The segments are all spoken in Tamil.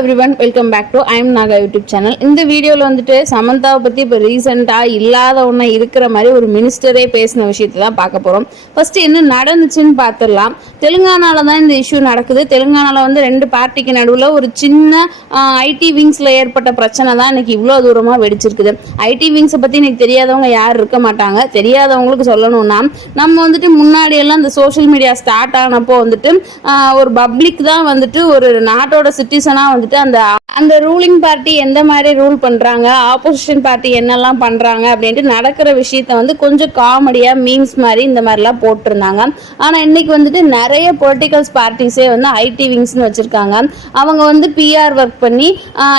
Everyone welcome back to I'm Naga YouTube channel இந்த வீடியோவில் வந்துட்டு சமந்தாவை பற்றி இப்போ ரீசெண்டாக இல்லாத ஒன்றா இருக்கிற மாதிரி ஒரு மினிஸ்டரே பேசின விஷயத்தை தான் பார்க்க போகிறோம் ஃபஸ்ட்டு என்ன நடந்துச்சுன்னு பார்த்துடலாம். தெலுங்கானால தான் இந்த இஷ்யூ நடக்குது. தெலுங்கானால வந்து ரெண்டு பார்ட்டிக்கு நடுவில் ஒரு சின்ன ஐடி விங்ஸில் ஏற்பட்ட பிரச்சனை தான் இன்றைக்கி இவ்வளோ தூரமாக வெடிச்சிருக்குது. ஐடி விங்ஸை பற்றி இன்னைக்கு தெரியாதவங்க யார் இருக்க மாட்டாங்க. தெரியாதவங்களுக்கு சொல்லணும்னா நம்ம வந்துட்டு முன்னாடி எல்லாம் இந்த சோஷியல் மீடியா ஸ்டார்ட் ஆனப்போ வந்துட்டு ஒரு பப்ளிக் தான் வந்துட்டு ஒரு நாட்டோட சிட்டிசனாக வந்துட்டு அந்த அந்த ரூலிங் பார்ட்டி எந்த மாதிரி ரூல் பண்றாங்க ஆப்போசிஷன் பார்ட்டி என்னெல்லாம் பண்றாங்க அப்படின்ட்டு நடக்கிற விஷயத்த வந்து கொஞ்சம் காமெடியா மீம்ஸ் மாதிரி இந்த மாதிரிலாம் போட்டிருந்தாங்க. ஆனா இன்னைக்கு வந்துட்டு நிறைய பொலிட்டிக்கல்ஸ் பார்ட்டிஸே வந்து ஐடி விங்ஸ்னு வச்சிருக்காங்க. அவங்க வந்து பிஆர் ஒர்க் பண்ணி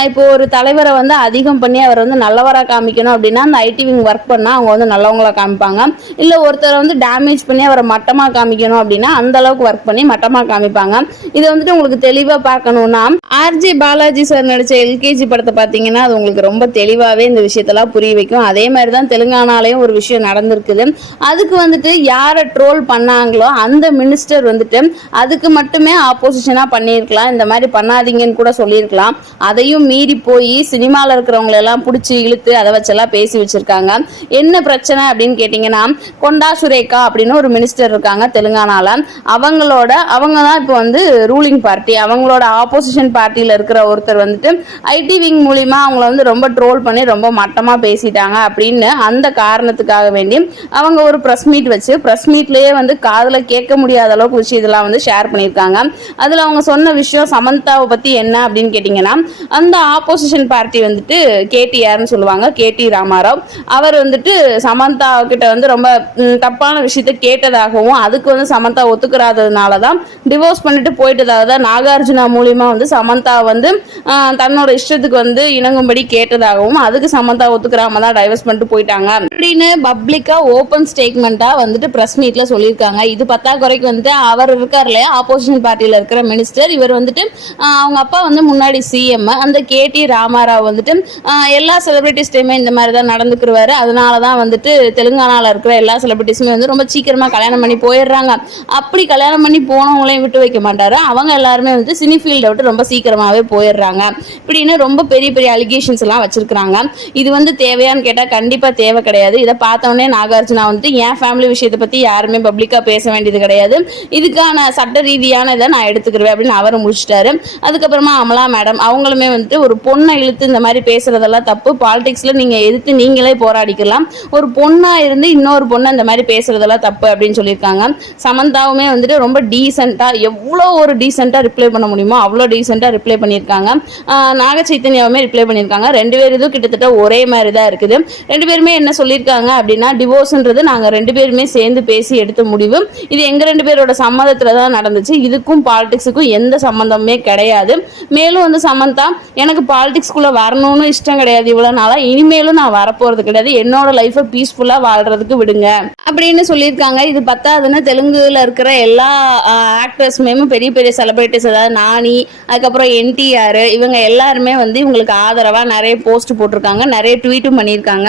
இப்போ ஒரு தலைவரை வந்து அதிகம் பண்ணி அவர் வந்து நல்லவராக காமிக்கணும் அப்படின்னா அந்த ஐடி விங் ஒர்க் பண்ணா அவங்க வந்து நல்லவங்களா காமிப்பாங்க. இல்ல ஒருத்தரை வந்து டேமேஜ் பண்ணி அவரை மட்டமா காமிக்கணும் அப்படின்னா அந்த அளவுக்கு ஒர்க் பண்ணி மட்டமா காமிப்பாங்க. இதை வந்துட்டு உங்களுக்கு தெளிவா பார்க்கணும்னா ஆர்ஜே பாலாஜி சார் நடிச்ச எல்கேஜி படத்தை பார்த்தீங்கன்னா அது உங்களுக்கு ரொம்ப தெளிவாகவே இந்த விஷயத்தெல்லாம் புரிய வைக்கும். அதே மாதிரி தான் தெலுங்கானாலையும் ஒரு விஷயம் நடந்திருக்குது. அதுக்கு வந்துட்டு யாரை ட்ரோல் பண்ணாங்களோ அந்த மினிஸ்டர் வந்துட்டு அதுக்கு மட்டுமே ஆப்போசிஷனாக பண்ணியிருக்கலாம். இந்த மாதிரி பண்ணாதீங்கன்னு கூட சொல்லியிருக்கலாம். அதையும் மீறி போய் சினிமாவில் இருக்கிறவங்கள எல்லாம் பிடிச்சி இழுத்து அதை வச்செல்லாம் பேசி வச்சிருக்காங்க. என்ன பிரச்சனை அப்படின்னு கேட்டிங்கன்னா கொண்டா சுரேகா அப்படின்னு ஒரு மினிஸ்டர் இருக்காங்க தெலுங்கானாவில் அவங்களோட அவங்க தான் இப்போ வந்து ரூலிங் பார்ட்டி அவங்களோட ஆப்போசிஷன் பார்ட்டியில் இருக்கிற ஒருத்தர் வந்துட்டு ஐடி விங் மூலிமா அவங்கள வந்து ரொம்ப ட்ரோல் பண்ணி ரொம்ப மட்டமாக பேசிட்டாங்க அப்படின்னு அந்த காரணத்துக்காக வேண்டி அவங்க ஒரு ப்ரெஸ் மீட் வச்சு ப்ரெஸ் மீட்லேயே வந்து காதில் கேட்க முடியாத அளவுக்கு விஷயத்தெல்லாம் வந்து ஷேர் பண்ணியிருக்காங்க. அதில் அவங்க சொன்ன விஷயம் சமந்தாவை பற்றி என்ன அப்படின்னு கேட்டிங்கன்னா அந்த ஆப்போசிஷன் பார்ட்டி வந்துட்டு கேடிஆர்னு சொல்லுவாங்க கேடி ராமாராவ். அவர் வந்துட்டு சமந்தா கிட்ட வந்து ரொம்ப தப்பான விஷயத்த கேட்டதாகவும் அதுக்கு வந்து சமந்தா ஒத்துக்கிறாததுனால தான் டிவோர்ஸ் பண்ணிட்டு போயிட்டதாக தான் நாகார்ஜுனா மூலியமாக வந்து சமந்தா வந்து தன்னோட இஷ்டத்துக்கு வந்து இணங்கும்படி கேட்டதாகவும் அதுக்கு சமந்தா ஒத்துக்கிறாம தான் டைவர்ஸ் பண்ணிட்டு போயிட்டாங்க. அப்படின்னு பப்ளிக்கா ஓப்பன் ஸ்டேட்மெண்ட்டா வந்துட்டு பிரஸ் மீட்ல சொல்லியிருக்காங்க. இது பத்தாக்குறைக்கு வந்துட்டு அவர் இருக்கார் இல்லையா ஆப்போசிஷன் பார்ட்டியில இருக்கிற மினிஸ்டர் இவர் வந்துட்டு அவங்க அப்பா வந்து முன்னாடி சிஎம் அந்த கேடி ராமாராவ் வந்துட்டு எல்லா செலிபிரிட்டிஸ்டையுமே இந்த மாதிரி தான் நடந்துக்குருவாரு. அதனால தான் வந்துட்டு தெலுங்கானாவில் இருக்கிற எல்லா செலிபிரிட்டிஸுமே வந்து ரொம்ப சீக்கிரமா கல்யாணம் பண்ணி போயிடுறாங்க. அப்படி கல்யாணம் பண்ணி போனவங்களையும் விட்டு வைக்க மாட்டாரு. அவங்க எல்லாருமே வந்து சினி ஃபீல்டை விட்டு ரொம்ப சீக்கிரமாவே போயிடுறாங்க. இப்படின்னு ரொம்ப பெரிய பெரிய அலிகேஷன்ஸ் எல்லாம் வச்சிருக்கிறாங்க. இது வந்து தேவையான்னு கேட்டா கண்டிப்பா தேவை கிடையாது. இதை பார்த்தோன்னே நாகார்ஜுனா வந்துட்டு என் ஃபேமிலி விஷயத்தை பத்தி யாருமே பப்ளிக்கா பேச வேண்டியது கிடையாது. இதுக்கான சட்ட ரீதியான இதை நான் எடுத்துக்கிறேன் அப்படின்னு அவர் முடிச்சிட்டாரு. அதுக்கப்புறமா அமலா மேடம் அவங்களுமே வந்துட்டு ஒரு பொண்ணை இழுத்து இந்த மாதிரி பேசுறதெல்லாம் தப்பு. பாலிடிக்ஸ்ல நீங்க எதிர்த்து நீங்களே போராடிக்கலாம். ஒரு பொண்ணா இருந்து இன்னொரு பொண்ணை இந்த மாதிரி பேசுறதெல்லாம் தப்பு அப்படின்னு சொல்லியிருக்காங்க. சமந்தாவுமே வந்துட்டு ரொம்ப டீசெண்டா எவ்வளோ ஒரு டீசெண்டா ரிப்ளை பண்ண முடியுமோ அவ்வளோ டீசெண்டாக ரிப்ளை பண்ணியிருக்காங்க. நாக சைத்தன்யாவுமே ரிப்ளை பண்ணியிருக்காங்க. ரெண்டு பேர் இதுவும் கிட்டத்தட்ட ஒரே மாதிரி தான் இருக்குது. ரெண்டு பேருமே என்ன சொல்லியிருக்காங்க அப்படின்னா டிவோர்ஸ்ன்றது நாங்கள் ரெண்டு பேருமே சேர்ந்து பேசி எடுத்த முடிவு. இது எங்கள் ரெண்டு பேரோட சம்மதத்தில் தான் நடந்துச்சு. இதுக்கும் பாலிடிக்ஸுக்கும் எந்த சம்மந்தமுமே கிடையாது. மேலும் வந்து சமந்தா எனக்கு பாலிடிக்ஸ்குள்ளே வரணும்னு இஷ்டம் கிடையாது இவ்வளோ நாளாக இனிமேலும் நான் வரப்போகிறது கிடையாது. என்னோட லைஃப்பை பீஸ்ஃபுல்லாக வாழ்கிறதுக்கு விடுங்க. அப்படின்னு சொல்லியிருக்காங்க. இது பத்தாதுன்னு தெலுங்குல இருக்கிற எல்லா ஆக்டர்ஸுமே பெரிய பெரிய செலிபிரிட்டிஸ் அதாவது நானி அதுக்கப்புறம் என்டிஆர் இவங்க எல்லாருமே வந்து இவங்களுக்கு ஆதரவா நிறைய போஸ்ட் போட்டிருக்காங்க நிறைய ட்வீட்டும் பண்ணியிருக்காங்க.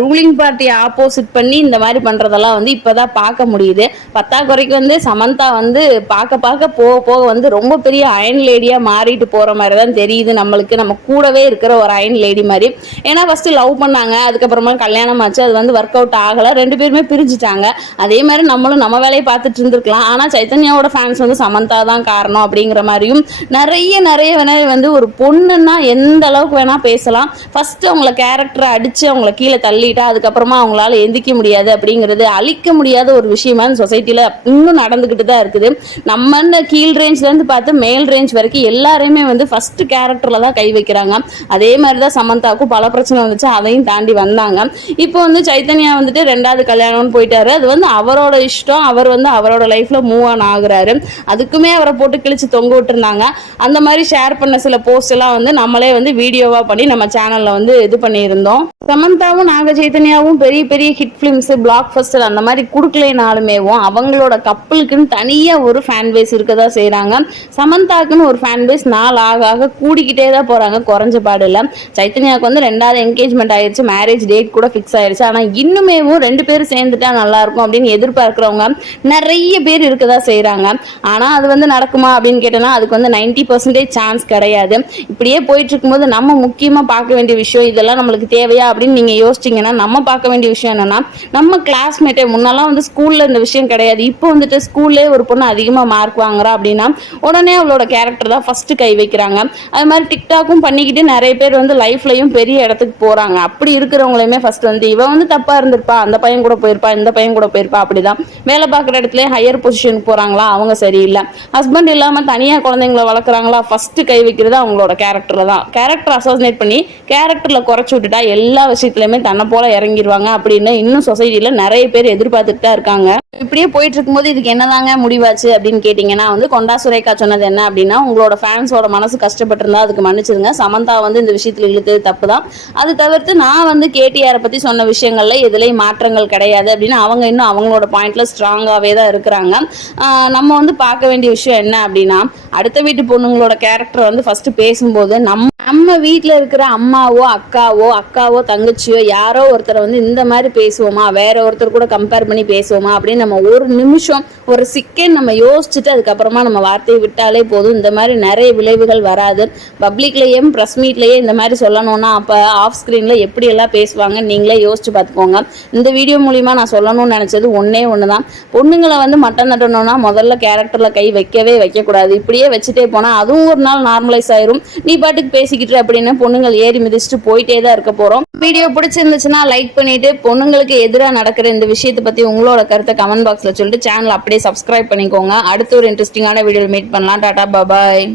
ரூலிங் பார்ட்டி ஆப்போசிட் பண்ணி இந்த மாதிரி பண்றதெல்லாம் வந்து இப்பதான் பார்க்க முடியுது. பத்தாக்குறைக்கு வந்து சமந்தா வந்து பார்க்க பார்க்க போக போக வந்து ரொம்ப பெரிய அயன் லேடியா மாறிட்டு போற மாதிரி தான் தெரியுது நம்மளுக்கு. நம்ம கூடவே இருக்கிற ஒரு அயன் லேடி மாதிரி. ஏன்னா ஃபர்ஸ்ட் லவ் பண்ணாங்க அதுக்கப்புறமா கல்யாணம் ஆச்சு அது வந்து ஒர்க் அவுட் ஆகல ரெண்டு பேருமே பிரிஞ்சுட்டாங்க. அதே மாதிரி நம்மளும் நம்ம வேலையை பார்த்துட்டு இருந்திருக்கலாம். ஆனா சைத்தன்யாவோட ஃபேன்ஸ் வந்து சமந்தா தான் காரணம் அப்படிங்கிற மாதிரியும் நிறைய நிறைய வேணா வந்து ஒரு பொண்ணுன்னா எந்த அளவுக்கு வேணா பேசலாம். ஃபர்ஸ்ட் அவங்கள கேரக்டரை அடிச்சு அவங்கள கீழே தள்ளிட்டா அதுக்கப்புறமா அவங்களால எந்திக்க முடியாது அப்படிங்கிறது அழிக்க முடியாத ஒரு விஷயமா இந்த சொசைட்டில இன்னும் நடந்துகிட்டு தான் இருக்குது. நம்ம இந்த கீழ் ரேஞ்ச்ல இருந்து பார்த்து மேல் ரேஞ்ச் வரைக்கும் எல்லாரையுமே வந்து ஃபர்ஸ்ட் கேரக்டர்ல தான் கை வைக்கிறாங்க. அதே மாதிரி தான் சமந்தாவுக்கும் பல பிரச்சனை வந்துச்சு. அதையும் தாண்டி வந்தாங்க. இப்போ வந்து சைத்தன்யா வந்துட்டு ரெண்டாவது கல்யாணம்னு போயிட்டாரு. அது வந்து அவரோட இஷ்டம். அவர் வந்து அவரோட லைஃப்ல மூவ் ஆன் ஆகுறாரு. அதுக்குமே அவரை போட்டு கிழிச்சு தொங்க விட்டுருந்தாங்க. அந்த மாதிரி ஷேர் ஷேர் பண்ண சில போஸ்ட் எல்லாம் வந்து நம்மளே வந்து வீடியோவா பண்ணி நம்ம சேனல்ல வந்து இது பண்ணியிருந்தோம். சமந்தாவும் நாக சைத்தன்யாவும் பெரிய பெரிய ஹிட் ஃபிலிம்ஸ் பிளாக் ஃபஸ்டர் அந்த மாதிரி கொடுக்கலைனாலுமேவும் அவங்களோட கப்பலுக்குன்னு தனியா ஒரு ஃபேன் பேஸ் இருக்கதா செய்கிறாங்க சமந்தாக்குன்னு ஒரு ஃபேன் பேஸ் நாள் ஆக ஆக கூடிக்கிட்டே தான் போறாங்க குறைஞ்ச பாடு இல்லை. சைத்தன்யாவுக்கு வந்து ரெண்டாவது என்கேஜ்மெண்ட் ஆயிடுச்சு மேரேஜ் டேட் கூட ஃபிக்ஸ் ஆயிடுச்சு ஆனா இன்னுமேவும் ரெண்டு பேரும் சேர்ந்துட்டா நல்லா இருக்கும் அப்படின்னு எதிர்பார்க்கிறவங்க நிறைய பேர் இருக்கதா செய்கிறாங்க ஆனா அது வந்து நடக்குமா அப்படின்னு கேட்டோம்னா அதுக்கு வந்து நைன்டி பர்சன்டேஜ் சான்ஸ் சான்ஸ் கிடையாது. இப்படியே போயிட்டு இருக்கும்போது நம்ம முக்கியமா பார்க்க வேண்டிய விஷயம் இதெல்லாம் நம்மளுக்கு தேவையா அப்படின்னு நீங்க யோசிச்சீங்கன்னா நம்ம பார்க்க வேண்டிய விஷயம் என்னன்னா நம்ம கிளாஸ்மேட்டே முன்னெல்லாம் வந்து ஸ்கூல்ல இந்த விஷயம் கிடையாது. இப்போ வந்துட்டு ஸ்கூல்லே ஒரு பொண்ணு அதிகமா மார்க் வாங்குறா அப்படின்னா உடனே அவளோட கேரக்டர் தான் ஃபர்ஸ்ட் கை வைக்கிறாங்க. அது மாதிரி டிக்டாக்கும் பண்ணிக்கிட்டு நிறைய பேர் வந்து லைஃப்லயும் பெரிய இடத்துக்கு போறாங்க. அப்படி இருக்கிறவங்களையுமே ஃபர்ஸ்ட் வந்து இவன் வந்து தப்பா இருந்திருப்பா. அந்த பையன் கூட போயிருப்பா. இந்த பையன் கூட போயிருப்பா. அப்படிதான். வேலை பார்க்குற இடத்துல ஹையர் பொசிஷனுக்கு போறாங்களா? அவங்க சரியில்லை. ஹஸ்பண்ட் இல்லாம தனியா குழந்தைங்கள வளர்க்குறாங்களா? ஃபஸ்ட்டு கை வைக்கிறது அவங்களோட கேரக்டரில் தான். கேரக்டர் அசோசினேட் பண்ணி கேரக்டரில் குறைச்சி விட்டுட்டா எல்லா விஷயத்துலையுமே தன்னை போல இறங்கிடுவாங்க அப்படின்னு இன்னும் சொசைட்டியில் நிறைய பேர் எதிர்பார்த்துட்டு தான் இருக்காங்க. இப்படியே போயிட்டு இருக்கும்போது இதுக்கு என்னதாங்க முடிவாச்சு அப்படின்னு கேட்டிங்கன்னா வந்து கொண்டா சுரேகா சொன்னது என்ன அப்படின்னா உங்களோட ஃபேன்ஸோட மனசு கஷ்டப்பட்டிருந்தா அதுக்கு மன்னிச்சிருங்க சமந்தா வந்து இந்த விஷயத்தில் இழுத்தது தப்பு தான் அது தவிர்த்து நான் வந்து கேடிஆரை பற்றி சொன்ன விஷயங்களில் எதுலேயும் மாற்றங்கள் கிடையாது அப்படின்னு அவங்க இன்னும் அவங்களோட பாயிண்ட்ல ஸ்ட்ராங்காகவே தான் இருக்கிறாங்க. நம்ம வந்து பார்க்க வேண்டிய விஷயம் என்ன அப்படின்னா அடுத்த வீட்டு பொண்ணுங்களோட கேரக்டர் வந்து ஃபர்ஸ்ட் பேசும்போது நம்ம நம்ம வீட்டில் இருக்கிற அம்மாவோ அக்காவோ அக்காவோ தங்கச்சியோ யாரோ ஒருத்தரை வந்து இந்த மாதிரி பேசுவோமா? வேற ஒருத்தர் கூட கம்பேர் பண்ணி பேசுவோமா? அப்படின்னு நம்ம ஒரு நிமிஷம் ஒரு சிக்கன் நம்ம யோசிச்சுட்டு அதுக்கப்புறமா நம்ம வார்த்தையை விட்டாலே போதும். இந்த மாதிரி நிறைய விளைவுகள் வராது. பப்ளிக்லேயும் ப்ரெஸ் மீட்லேயே இந்த மாதிரி சொல்லணும்னா அப்போ ஆஃப் ஸ்க்ரீனில் எப்படி எல்லாம் பேசுவாங்க நீங்களே யோசிச்சு பார்த்துக்கோங்க. இந்த வீடியோ மூலிமா நான் சொல்லணும்னு நினச்சது ஒன்றே ஒன்று தான் பொண்ணுங்களை வந்து மட்டம் தட்டணும்னா முதல்ல கேரக்டரில் கை வைக்கவே வைக்கக்கூடாது. இப்படியே வச்சுட்டே போனால் அதுவும் ஒரு நாள் நார்மலைஸ் ஆயிரும். நீ பாட்டுக்கு பேசி பேசிக்கிட்டு அப்படின்னு பொண்ணுங்கள் ஏறி மிதிச்சுட்டு போயிட்டே தான் இருக்க போகிறோம் வீடியோ பிடிச்சிருந்துச்சுன்னா லைக் பண்ணிட்டு பொண்ணுங்களுக்கு எதிராக நடக்கிற இந்த விஷயத்தை பற்றி உங்களோட கருத்தை கமெண்ட் பாக்ஸில் சொல்லிட்டு சேனல் அப்படியே சப்ஸ்கிரைப் பண்ணிக்கோங்க. அடுத்த ஒரு இன்ட்ரெஸ்டிங்கான வீடியோ மீட் பண்ணலாம். டாடா பாபாய்